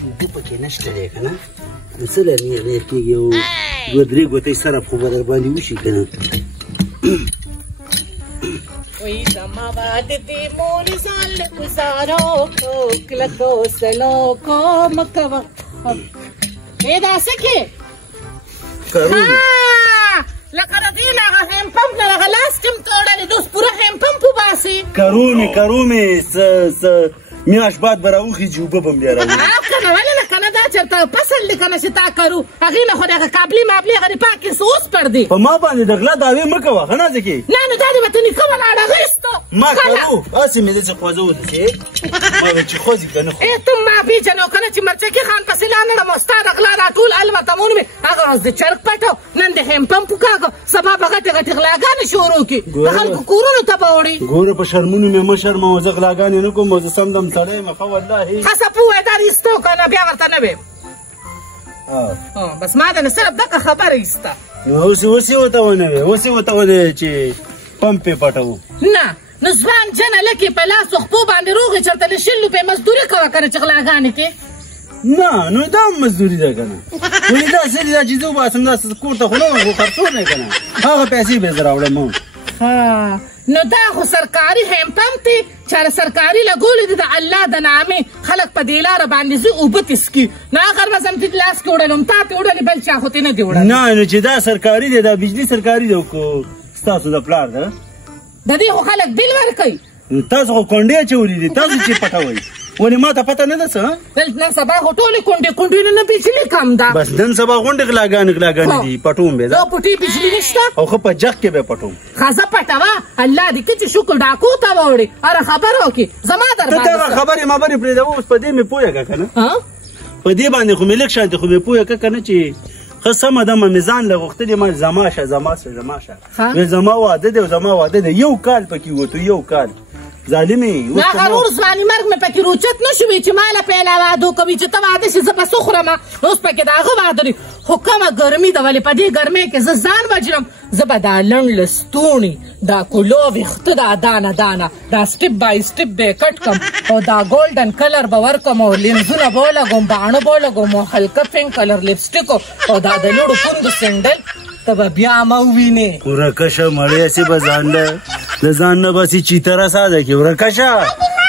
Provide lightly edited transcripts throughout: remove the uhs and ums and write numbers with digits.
اوبه پکې نشته دی که نه څه لري کېږي یو دوه درې ګوتې صرف خو به در باندې وشي که نه وی زما واده دی مور زال گزارو کلکو سلو کو مکوا ای دا سکی لکه د دې نه هغه هیم پمپ نه هغه لاس کې م تړلی دوس پوره هیم پمپ وباسي کرو مې میاشت بعد به راوخېږي اوبه به م بیا راوړي که نه ولې نه که نه دا چېرته فصل دی که نه چې تا کرو هغې نه خو د هغه کابلي مابلي هغه د پاکې اوس پر دی په ما باندې د غلا دعوې مه کوه ښه نازکې نه نو دا دې به ته نیکه ولاړ اغېستو ما کرو هسې مې داسې خوځه ودسې ما ویل چې خوځي که نه خو ته ما پېژنو که نه چې مرچکي خان پسې لاندړم او ستا د غلا دا ټول البتمون مې هغه ورځ د چرګ پټو نن د هیم پمپ وکاږه سبا به غټې غټې غلاګانې شروع کړي د خلکو کورونو ته به وړي ګوره په شرمونو مې مه شرموه زه غلاګانې نه کوم زه سم دم سړی یم ښه والله هسه پوه دا ایستو که نه بیا ورته نه ویم بس ما د نه صرف دغه خبره ایسته اوس یې ورته ونه وې اوس یې ورته ونه چې پمپ یې پټوو نه نو ځوان جنه لکې په لاس خپو باندې روغې چېرته له 100 روپۍ مزدوري کوه که نه چې غلاګانې کې نه نو دا هم مزدوري ده که نه ولې داسې دي دا چې زه وباسم داسې کور ته خو نه وم خو خرڅور نه که نه هغه پیسې به یې زه راوړم نو دا خو سرکاري هیم پمپ دی چاره سرکاري لګولې دي د الله د نامې خلک په دې لاره باندې ځي اوبه تسکي نه هغه ورځ هم ته لاس کې وړلم تا ته وړلې بل چا خو ته نه دي وړلی نه نو چې دا سرکاري دی دا بجلي سرکاري دی خو ستاسو د پلار ده د دې خو خلک بیل ورکوي تاسو خو کونډې اچولي دي تاسو چې پټوئ ولې ما ته پته نه ده څه نن سبا خو ټولې کونډې نه بجلي کم ده بس نن سبا غونډې غلاګانې دي پټوم به دا پټي بجلي نشته او خو په جګ کې به پټوم ښځه پټوه الله دې کړي چې شکر ډاکو ته ووړې هره خبره وکړي زما در باندې ته خبرې مبرې پرېږده اوس په دې مې پوهه که که نه په دې باندې خو مې لږ شانتې خو مې پوهه که نه چې ښه سمه ده مې ځان له غوښتلې ما زما شه زما واده دی او زما واده دی یو کال پکې وتو یو کال ظالمې نه غرور ځواني مرګ مې پکې روچت نه شوي چې ما له پیله واده کوي چې ته واده شي زه به څه خورم اوس پکې د هغه واده دی خو کومه ګرمي ده ولې په دې ګرمۍ کې زه ځان وجرم زه به دا لنډ لستوڼي دا کلو ویښته دا دانه دا سټپ بای سټپ به یې کټ کړم او دا ګولډن کلر به ورکړم او لینزونه به ولګوم باڼه به ولګوم او هلکه پینک کلر لپسټیک او دا د لوړو پوندو سینډل ته به بیا ما ووینې ورکشه مړی هسې به ځان د ځان نه بسې چیتره ساده کړي ورکشه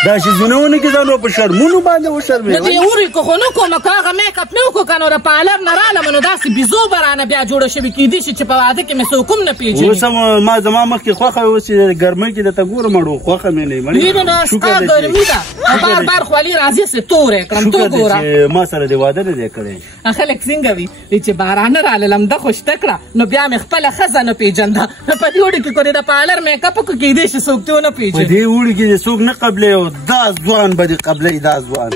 دا شیزونه ونه کړي ځان په شرمونو باندې وشرمې نو دې وریکو خو نه کومه که هغه میک اپ مې وکړو که نو د پارلر نه رالم نو داسې بیزو به رانه بیا جوړه شوې کېدای شي چې په واده کې مې څوک هم نه پېژني اوس هم ما زما مخکې خوښه وه اوس چې ګرمۍ کې درته ګورم اړو خوښه مې نه وي نو ستا ګرمي ده بار بار خوالي راځي سې توری کړم تو ګوره ما سره دې واده نه دی کړی خلک څنګه وي چې بارانه راللم ده خو شته کړه نو بیا مې خپله ښځه نه پېژنده نو په دې اوړي کې خو دې د پارلر میک اپ وکړو کېدای شي څوک ته ونه پېژني په دې اوړي کې دې څوک نه قبلوي او دا ځوان به دې قبلوي دا ځوان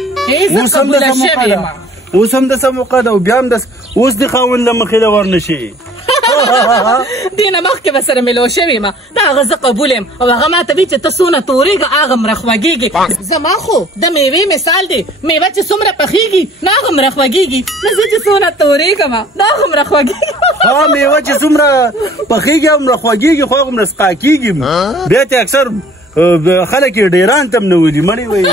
اوس هم داسې موقع ده او بیا هم اوس دې خاوند له مخې له ور نه شي دې نه مخکې به سره مېلو شوې یم دا هغه زه قبول یم او هغه ما ته وي چې ته څونه تورېږه هغه م رخوږېږي زما خو د میوې مثال دی میوه چې څومره پخېږي نو هغه م رخوږېږي نو زه چې څونه تورېږم نو هغه م رخوږېږي میوه چې څومره پخېږي هم رخوږېږي خو هغه م رسقا کېږي بیا ته اکثر خلک یې ډېران ته م نه ولي مړې وایي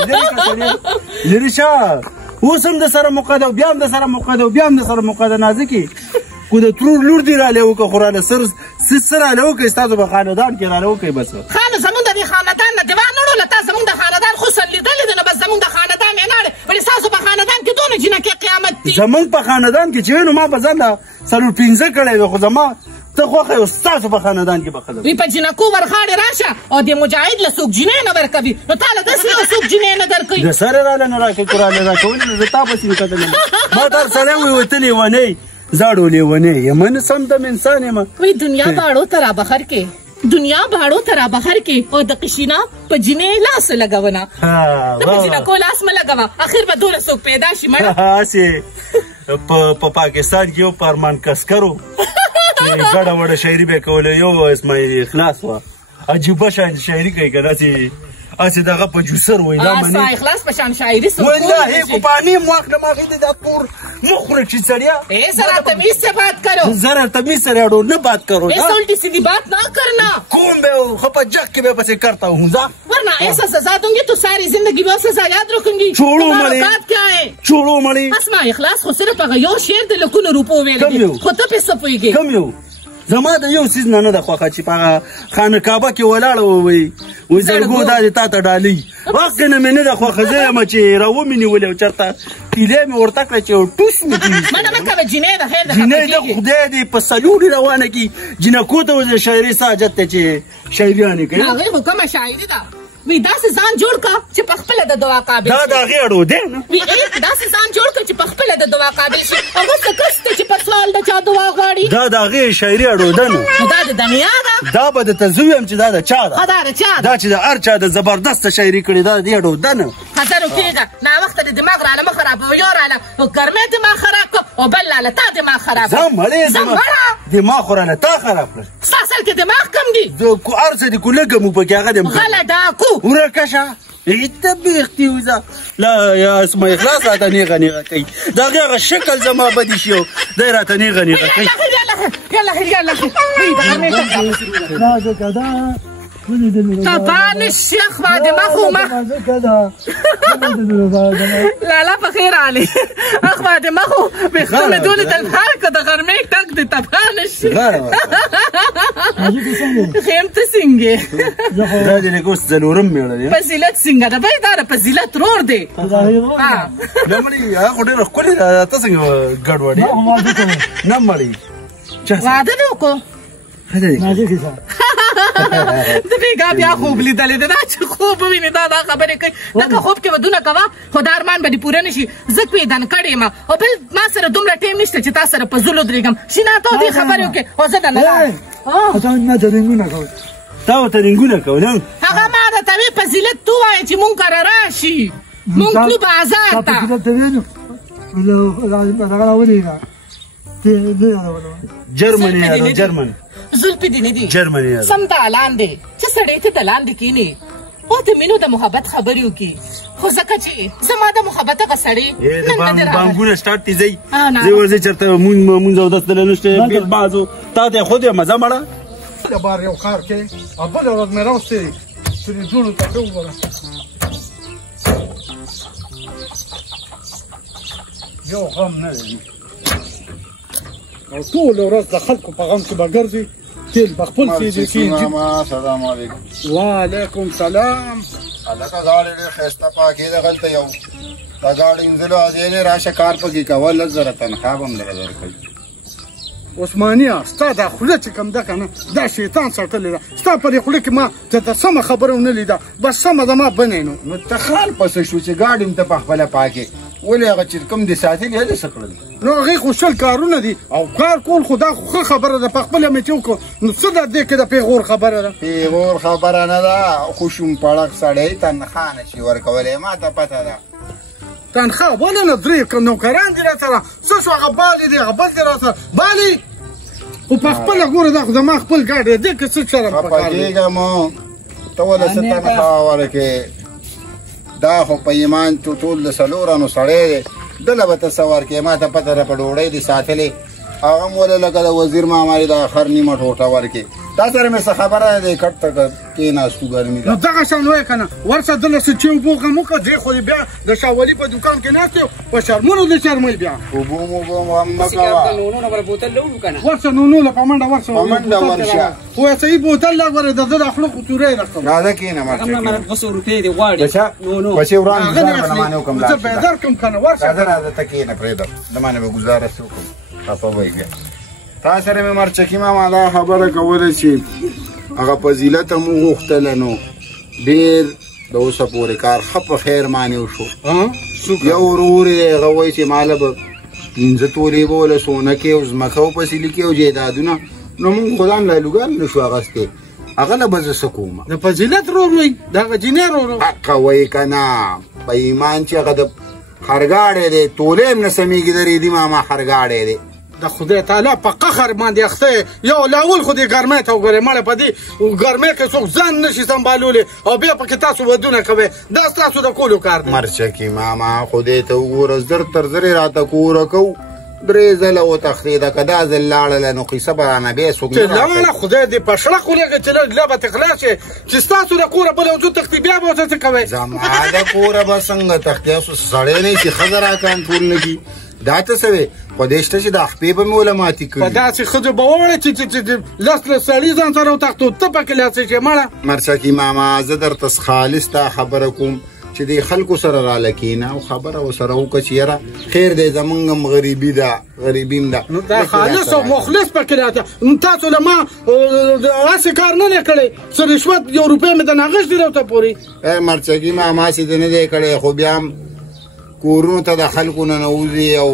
لرې شه اوس هم د سره موقع ده او بیا هم د سره موقع ده او بیا هم د سره موقع ده نازکې خو د ترور لور دې رالی وکړه خو راله څه رالی وکړئ ستاسو په خاندان کې رالی وکړئ بس ښه نو زمونږ د دې خاندان نه دې وانړوله تا زمونږ د خاندان حسن لیدلی دی نو بس زمونږ د خاندان یې ناړې ولې ستاسو په خاندان کې دونه جینکې قیامت دي زمونږ په خاندان کې چې وي نو ما به ځان له 4-5 کړی وي خو زما ته خوښه یو ستاسو په خاندان کې به ښه وي په جینکو ورخاړې راشه او د مجاهد له څوک جینۍ نه ورکوي نو تا له داسې یو څوک جینۍ نه درکوي د سره راله نه راکوي که راله راکولې نو زه تا پسې مې کتلی ما تا سړی وی وتلې ونی زاړو لیونی یم نه سم دم انسان یم وی دنیا باړو ته رابهر کې دنیا باړو ته رابهر کې او د قشینا په جینۍ لاس لګونه د په جینکو لاس مه لګوه اخر به دوله څوک پیدا شي مړه هسې په پاکستان کې یو پارمان کسکر و ګډه وډه شاعري به یې کوله یو اسماعیل اخلاص وه عجیبه شاعري کوي که داسې هسې دغه په جوسر وایي دا منې اخلاص په شان شاعري والله کو پانی مواخله ماغې دا تور مخ چې سړیا ذرا تمیز سے بات کرو ذرا تمیز سے اڑو نہ بات کرو ایسا الٹی سیدھی بات نہ کرنا کون بے خپا جگ کے بے پسے کرتا ہوں زا ورنہ ایسا سزا دوں گی تو ساری زندگی وہ سزا یاد رکھوں گی چھوڑو مڑی بات کیا ہے چھوڑو مڑی اسما اخلاص خو صرف هغه یو شعر د لکونو روپو ویل دي خو ته په څه پوهېږې کم یو زما د یو څیز نه ده خوښه چې په هغه خانه کعبه کې ولاړه وي زړګو دا دې تا ته ډالۍ واقع نه مې نه ده خوښه زه یم چې راومې نیولې او چېرته تیلې مې ورته کړه چې ټوس مې کړي منه مه کوه جینۍ ده خیر ده جینۍ ده خدای دې په سلوړې روانه کړي جینکو ته وځه شاعري څه حاجت دی چې شاعریانې کوي هغې خو کومه شاعري ده وی داسې ځان جوړ کړه چې په خپله د دعا قابل دا د هغې اړو دی نه وی داسې ځان جوړ کړه چې په خپله د دعا قابل شي هغه څه کس دی چې په سوال د چا دعا غواړي دا د هغې شاعري اړو ده نه نو دا د دنیا ده دا به درته زه ویم چې دا د چا ده دا د چا ده دا چې د هر چا د زبردسته شاعري کړې دا د دې اړو ده نه خطر وکېږه ناوخته د دماغ راله مه خرابوه یو راله ګرمۍ دماغ خراب کړه او بل راله تا دماغ خراب زه مړې دماغ خو راله تا خراب کړه ستا اصل کې دماغ کم دي هر څه دي کولګه مو پکې هغه دې غله ډاکو ورکه شه ایته بیختي وزه لا یا اسمه اخلاص راته نیغه نیغه کوي د هغې هغه شکل زما بدي شي او دی راته نیغه نیغه کوي طبعا الشيخ بعد ما هو ما لا په خیر علي اخ بعد ما هو بيختم دولة البحر كده غرميك تقضي طبعا الشيخ خيمت سنگه دا دې لګوس څلورم مېړه دی فضیلت سنگه دا به دا فضیلت رور دی ها نه مړي هغه ډېره ښکلې ده ته څنګه ګډوډ یې نه مړي واده دې وکړو د بیګا بیا خوب لیدلی دی دا چې خوب ووینې دا خبرې کوي لکه خوب کې ودونه کوه خو دا ارمان به دې پوره نه شي زه کوېدن کړې یم او بل ما سره دومره ټایم نشته چې تا سره په زلو درېږم شینه ته دې خبرې وکړې او زه درنه تا ورته رنګونه کول هغه ما درته وې فضیلت تو وایې چې مونږ کره راشي مونږ تلو بازار ته جرمني جرمن زلفې دې نه دي جرمني سم دالان دی چې سړی ته دالان دې کښېني او د مینو د محبت خبرې وکړي خو ځکه چې زما د محبت هغه سړی نن نه دی بانګونه سټارټ دي ځئ زه ورځې چېرته مونځ اودس دلی نشته بېل بازو تا ته خود یې مزه مړه بار یو کار کې او بله ورځ مې راوستې فریجونو ته ښه وګوره یو غم نه لري او ټوله ورځ د خلکو په غم کې به ګرځي تیل به خپل څه کېږي سلام علیکم وعلیکم سلام هلکه غاړې ډېر ښایسته پاکې ده هلته یو دا غاړې انځلو ازیلې راشه کار پکې کوه 10,000 تنخوا به هم دله درکوي عثمانیه ستا دا خوله چې کوم ده که نه دا شیطان ساتلې ده ستا په دې خوله کې ما درته سمه خبره ونه لیده بس سمه زما بنې نو ته خال پسې شو چې ګاډي م ته په خپله پاکې ولې هغه چې کوم دې ساتلي هغې څه کړل نو هغې خو شل کارونه دي او کار کول خو دا خو ښه خبره ده په خپله مې چې وکړو نو څه ده دې کې د پیغور خبره ده پیغور خبره نه ده خوشم پړق سړی تنخوا نه شي ورکولی ما ته پته ده تنخوا ولې نه درې نوکران دي را سره څه شو هغه بالي دي هغه بل دي را سره بالي خو په خپله ګوره دا خو زما خپل ګاډی دی دې کې څه چلم په کار دی پکېږه مو ته ولې څه تنخوا ورکې دا خو په ایمان ټول د څلورانو سړی دی دله به ته څه ورکې ما ته پته ده په ډوډۍ دې ساتلې هغه م ولې لکه د وزیر ماما د اخر نیمه ټوټه ورکې تا سره مې څه خبره دی کټ ته کېناستو ګرمي نو دغه شان وایې که نه ورشه دله څه چې اوبو غم وکړه دې خو بیا د شاه ولي په دوکان کې ناست یو په شرمونو دې شرموي بیا اوبو موبو هم مه کوه ورشه نونوله په منډه ورشه په منډه ورشه خو صحیح بوتل لا ګورې د ده د خولو خطورې رقم راځه کښېنه بچې وړاندې ګزار به نه مانې وکړم زه بیدار کړم که نه ورشه راځه راځه ته کښېنه پرېږده د مانې به ګزاره څه وکړم خفه به بیا تا سره مې مرچکي ماما دا خبره کوله چې هغه فضیلت هم وغوښتله نو ډېر د اوسه پورې کار ښه په خیر مانې وشو یو ورور دی هغه وایي چې ماله به 15 تولې به وله سونه کې او ځمکه وپسې لیکي او جایدادونه نو مونږ خو ځان لالوګان نه شو اخیستی هغه نه به زه څه کوم د فضیلت رور وایي د هغه جینۍ رور حقه وایي که نه په ایمان چې هغه د خرګاړی دی تولې هم نه سمېږي د ریدي ماما خرګاړی دی د د خدای تعالی په قهر باندې اخته یو لاول خو دې ګرمۍ ته وګورئ مړه په دې ګرمۍ کې څوک ځان نشي سنبالولی او بیا پکې تاسو ودونه کوئ دا ستاسو د کولو کار دی مرچکي ماما خدای ته وګوره زر تر زرې راته کوره کوو 3 ځله وتښتېده که دا ځل لاړله نو قیصه به رانه بیا څوک نه لاړه خدای دې په شړق ولېږه چې لږ لبه ته خلاص شي چې ستاسو د کوره بل یو ځو تښتي بیا به ورته څه کوئ زما د کوره به څنګه تښتي اوس سړی نه چې ښځه را کنټرول نه کړي دا ته څه وې خدای شته چې دا خپې به مې وله ماتې کړي په داسې ښځو به ووړې چې لس سړي ځان سره وتښتو ته پکې لاڅې شې مړه مرچکي ماما زه درته خالص تا خبره کوم چې د خلکو سره راله کېنه او خبره ورسره وکړه چې یاره خیر دی زمونږ هم غریبي ده غریبي هم ده نو دا خالص او مخلص پکې راته تاسو له ما هسې کار نه دی کړی څه رشوت 1 روپۍ مې د ناغېږدي راته پورې مرچکي ماما چې دې نه دی کړی خو بیا هم کورونو ته د خلکو نه نوځي او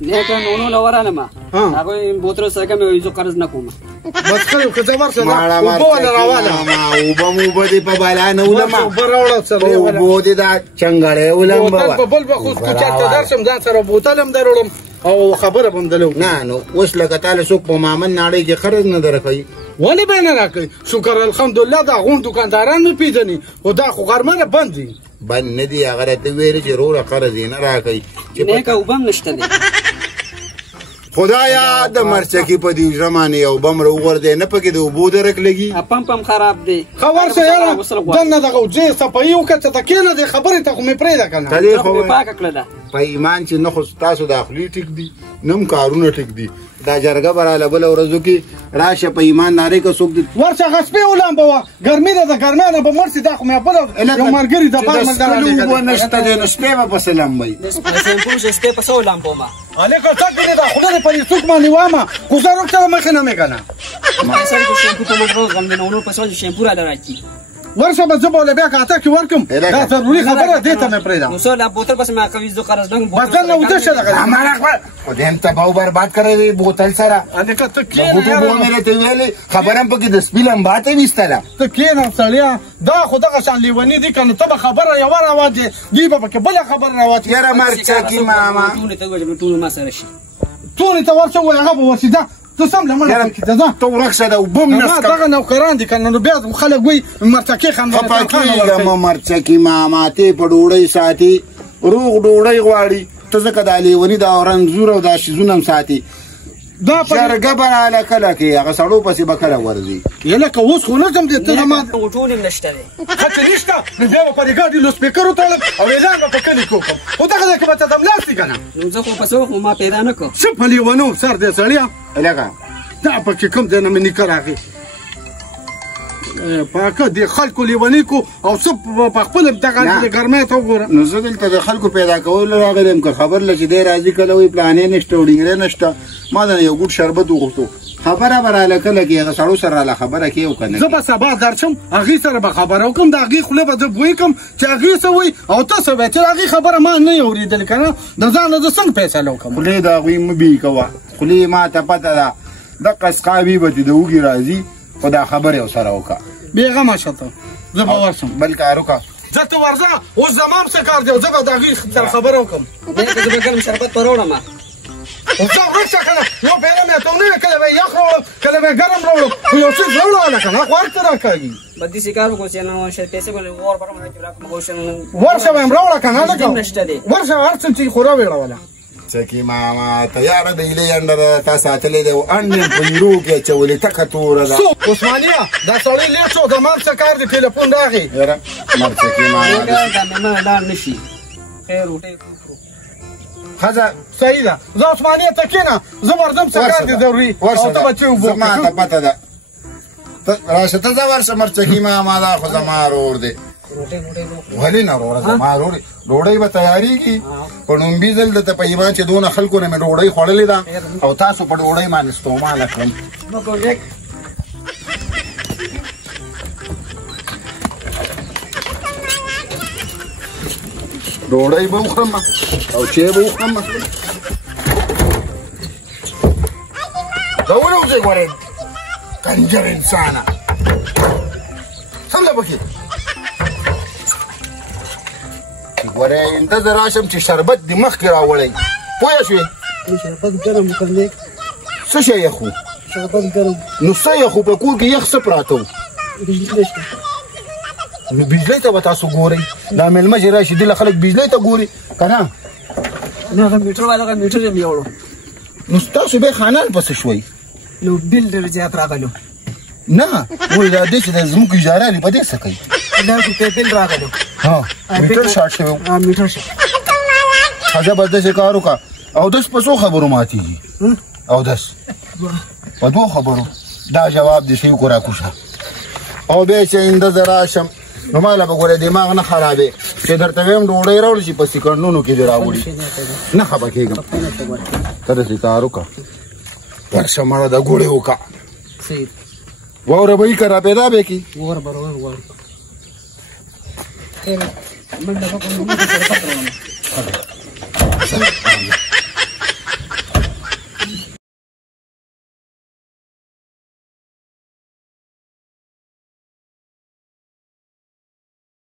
نیکه نونو له ورانمه هغوی بوتلو سره کمې وایي زه قرض نه کوم بس ښه که زه ورشه اوبه وله راواله اوبه مو اوبه دې په بلا نه ولمه اوبه راوړه څه اوبو دې دا چنګړی ولم به بل به خو چېرته درشم ځان سره بوتل هم دروړم او خبره به هم دلو نه نو اوس لکه تاله څوک په مامن ناړۍ کې قرض نه درکوي ولې به یې نه راکوي شکر الحمدلله دا غون دوکانداران مې پېژني خو دا خو غرمه بند دي بند نه دي هغه راته ویلې چې روره قرض یې نه راکوي نیکه اوبه هم نشته دی خدایا د مرچکي په دې حجره باندې یو بم راوغورځی نه پکې د اوبو درک لګي پمپ هم خراب دی ښه ورشه یاره دننه دغه ځای صفایي وکړه چې ته کښېنه دې خبرې ته خو مې پرېږده که نه پاکه کړه ده په ایمان چې نه خو ستاسو داخلي ټیک دي نه هم کارونه ټیک دي دا جرګه به راله بله ورځو کې راشه په ایماندارۍ که څوک دي ورشه هغه شپې ولامبوه ګرمي ده د ګرمۍ نه به مړ شي دا خو مې بله یو ملګري د بار څښلو اوبه نشته دی نو شپې به پسې لمبوي شیمپو چې شپې په څه ولامبومه هلکه څه کړې ده خدای دې په دې څوک باندې وامه خو زه روغ ته مخې نه مې که نه سړي خو شیمپو په موږ روز غم دی نو په څه شیمپو راله راکړي ورشه به زه به له بیا کاته کې ورکړم دا ضروري خبره دې ته مې پرېږدم نو څه لا بوتل بس مې کوي زه قرض نه بس دلته اوده شه دغه हमारा خدای هم تباو برباد کړی بوتل سره هلکه ته بوټو بو مې راته ویلې خبره هم پکې د سپي لمبا ته ویستله ته کښېنه سړیه دا خو دغه شان لیوني دي که نه ته به خبره یوه راواچې دوی به پکې بله خبره راواچې یاره مرچکي ماما ټولې ته ووایي ټولې ما سره شي ټولې ته ورشه ووایي هغه به ورشي ده ته سم له مړه کې ځه ته ورک شه د اوبه م نه دغه نوکران دي که نه نو بیا خلک وایي مرچکي خفه کېږم مرچکي ماما ته په ډوډۍ ساتي روغ ډوډۍ غواړي ته ځکه دا لیوني دا رنځور او دا شیزونه هم ساتي دا جرګه به راله کله کې هغه سړو پسې به کله ورځي لکه اوس خو نه ځم دې ته ما ټول هم نشته دی هڅه نشته نو بیا به په دې ګاډي لو سپیکر وتړم او اعلان به په کلي کې وکړم خو دغه ځای کې به ته دملاستې که نه نو زه خو په څه وخت ما پیدا نه کړ څه په لیونو سر دی سړیه لکه دا پکې کوم ځای نه مې نیکه راغی پاکه د خلکو لیوني کو او څه په خپله دغه ګرمۍ ته وګوره نو زه دلته د خلکو پیدا کولو راغلی یم که خبر له چې دی راځي کله وایي پلانې نشته او ډینګرې نشته ما د یو ګوټ شربت وغوښتو خبره به راله کله کې هغه سړو سره راله خبره کې او که نه زه به سبا درشم هغې سره به خبره وکړم د هغې خولې به زه بوی کړم چې هغې څه وایي او ته څه وایې چې د هغې خبره ما نه یې اورېدلې که نه د ځان نه زه څنګه فیصله وکړم خولې د هغوی مه بې کوه خولې ما ته پته ده دقه سقاوي به چې د اوږې راځي خو دا خبرې ورسره وکړه بېغمه شه ته زه به ورشم بل کار وکړه زه ته ورځه اوس زما هم څه کار دی زه به د هغې سره خبره وکړم زه به ګرم شربت به راوړم زه ورک شه که نه یو پیره مې ته ونه وي کله به یې یخ راوړم کله به یې ګرم راوړم خو یو څیز راوړه هلکه نه خو هر څه راکاږي به داسې کار وکړو چې نه پیسې به ور برم ورشه به یم راوړه که نه هلکه نشته دی ورشه هر څه چې خو راوړوله چکي ماما تیاره د هیلې انډه ده تا ساتلې دی او انډ یې په ایرو کې اچولې تکه توره ده عثمانیه دا سړی لېټ شو د مام څه کار دی ټلیفون راغی یاره مرچکي ماما دا مېرمنه لاړ نه شي خیر روټۍ ښځه صحیح ده زه عثمانیه ته کښېنه زه ورځم څه کار دی ضروري او ته به چې اوبه زما ته پته ده راشه ته ځه ورشه مرچکي ماما دا خو زما رور دی ولې نه وروره زما وروړې ډوډۍ به تیارېږي په لومبي ځل درته په ایمان چې دونه خلکو نه مې ډوډۍ خوړلې ده او تاسو په ډوډۍ باندې ستومانه کړم ډوډۍ به وخورم او چای به وخورم دا ولې ګورې کنجر انسانه سمله پکې ګورې انته زه راشم چې شربت دې مخکې راوړی پوه شوې شربت ګرم وکړم څه شی یخ و نو څه یخ و په کور کې یخ څه پراته و نو بجلی ته به تاسو ګورئ دا مېلمه چې راشي دله خلک بجلی ته ګوري که نه نه هغه میټر والا هغه میټر یې یوړو نو تاسو بیا خانان پسې شوئ نو بیل ډېر زیات راغلو نه وایي دا دې چې د زموږ اجاره علي په دې څه کوي دا خو بیل راغلو ها میټر شاټ شوی و میټر شاټ ښځه به داسې کار وکړه اودس په څو خبرو ماتېږي اودس په دوو خبرو دا جواب دې صحیح وکړو راکوشه او بیا چې آینده زه راشم نو ماله به ګورې دماغ نه خرابې چې درته ویم ډوډۍ راوړي چې په سکندونو کې دې راوړي نه خفه کېږم ته داسې کار وکړه ورشه مړه د ګوړې وکړه واوره به یې که را پیدا به کړي